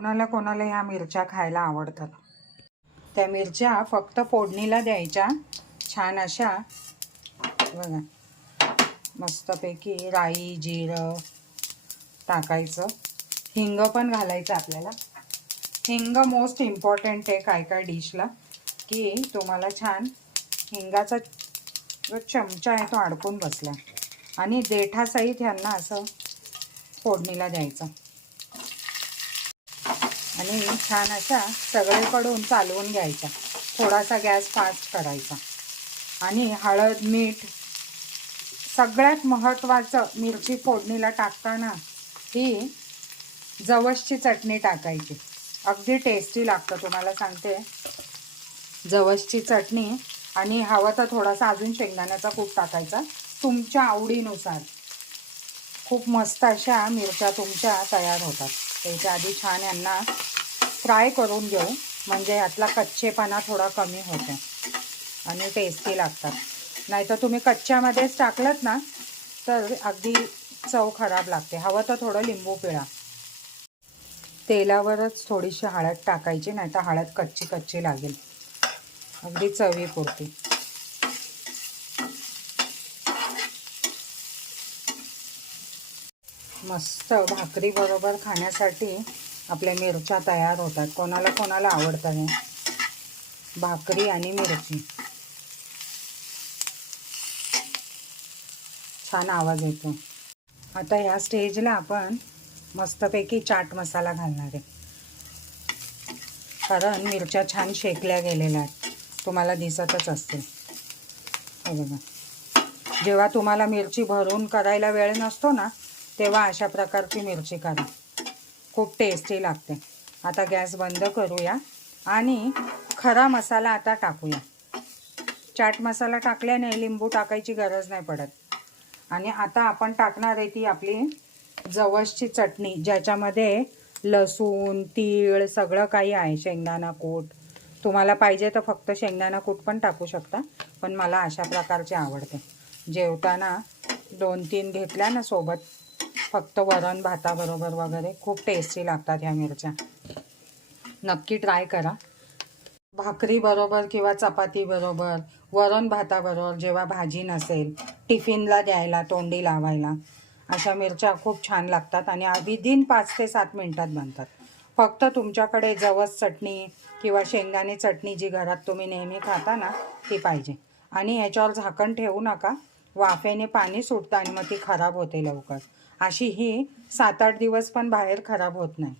कोणाला कोणाला ह्या मिरच्या खायला आवडतात। त्या मिरच्या फक्त फोडणीला द्यायच्या छान अशा बघा, मस्तपैकी राई जिरं टाकायचं, हिंग पण घालायचं आपल्याला। हिंग मोस्ट इम्पॉर्टंट आहे काय काय डिशला, की तुम्हाला छान हिंगाचा जो चमचा आहे तो अडकून बसला आणि देठासहित ह्यांना असं फोडणीला द्यायचं आणि छान अशा सगळीकडून चालवून घ्यायचा। थोडासा गॅस फास्ट करायचा आणि हळद मीठ, सगळ्यात महत्त्वाचं मिरची फोडणीला टाकताना ही जवसची चटणी टाकायची। अगदी टेस्टी लागतं, तुम्हाला सांगते। जवसची चटणी आणि हवं तर थोडासा अजून शेंगदाण्याचा कूट टाकायचा तुमच्या आवडीनुसार। खूप मस्त अशा मिरच्या तुमच्या तयार होतात। त्याच्या आधी छान यांना फ्राय करून घेऊ, म्हणजे यातला कच्चेपणा थोडा कमी होतो आणि टेस्टी लागतात। नाहीतर तुम्ही कच्च्यामध्येच टाकलत ना तर अगदी चव खराब लागते। हवं तर थोडं लिंबू पिळा। तेलावरच थोडीशी हळद टाकायची, नाहीतर हळद कच्ची कच्ची लागेल, अगदी चवीपुरती। मस्त भाकरी बरोबर खाण्यासाठी आपल्या मिरच्या तयार होतात। कोणाला कोणाला आवडतं हे भाकरी आणि मिरची। छान आवाज येतो। आता ह्या स्टेजला आपण मस्तपैकी चाट मसाला घालणार आहे, कारण मिरच्या छान शेकल्या गेलेल्या आहेत, तुम्हाला दिसतच असतील। हे बघा, जेव्हा तुम्हाला मिरची भरून करायला वेळ नसतो ना तेव्हा अशा प्रकारची मिरची करा, खूप टेस्टी लागते। आता गॅस बंद करूया आणि खरा मसाला आता टाकूया। चाट मसाला टाकल्याने लिंबू टाकायची गरज नाही पडत। आणि आता आपण टाकणार आहे ती आपली जवसची चटणी, ज्याच्यामध्ये लसूण तीळ सगळं काही आहे, शेंगदाणा कूट। तुम्हाला पाहिजे तर फक्त शेंगदाणा कूट पण टाकू शकता, पण मला अशा प्रकारचे आवडते। जेवताना 2-3 घेतल्या ना सोबत, फक्त वरण भाताबरोबर वगैरे खूप टेस्टी लागतात ह्या मिरच्या। नक्की ट्राय करा। भाकरी बरोबर किंवा चपाती बरोबर, वरण भाताबरोबर, जेव्हा भाजी नसेल, टिफिनला द्यायला तोंडी लावायला, अशा मिरच्या खूप छान लागतात आणि विदिन 5 ते 7 मिनिटात बनतात। फक्त तुमच्याकडे जवस चटणी किंवा शेंगदाणे चटणी जी घरात तुम्ही नेहमी खाता ना ती पाहिजे। आणि ह्याच्यावर झाकण ठेवू नका, वाफेने पाणी सुटतं आणि मग ती खराब होते लवकर। अशी ही 7-8 दिवस पण बाहेर खराब होत नाही।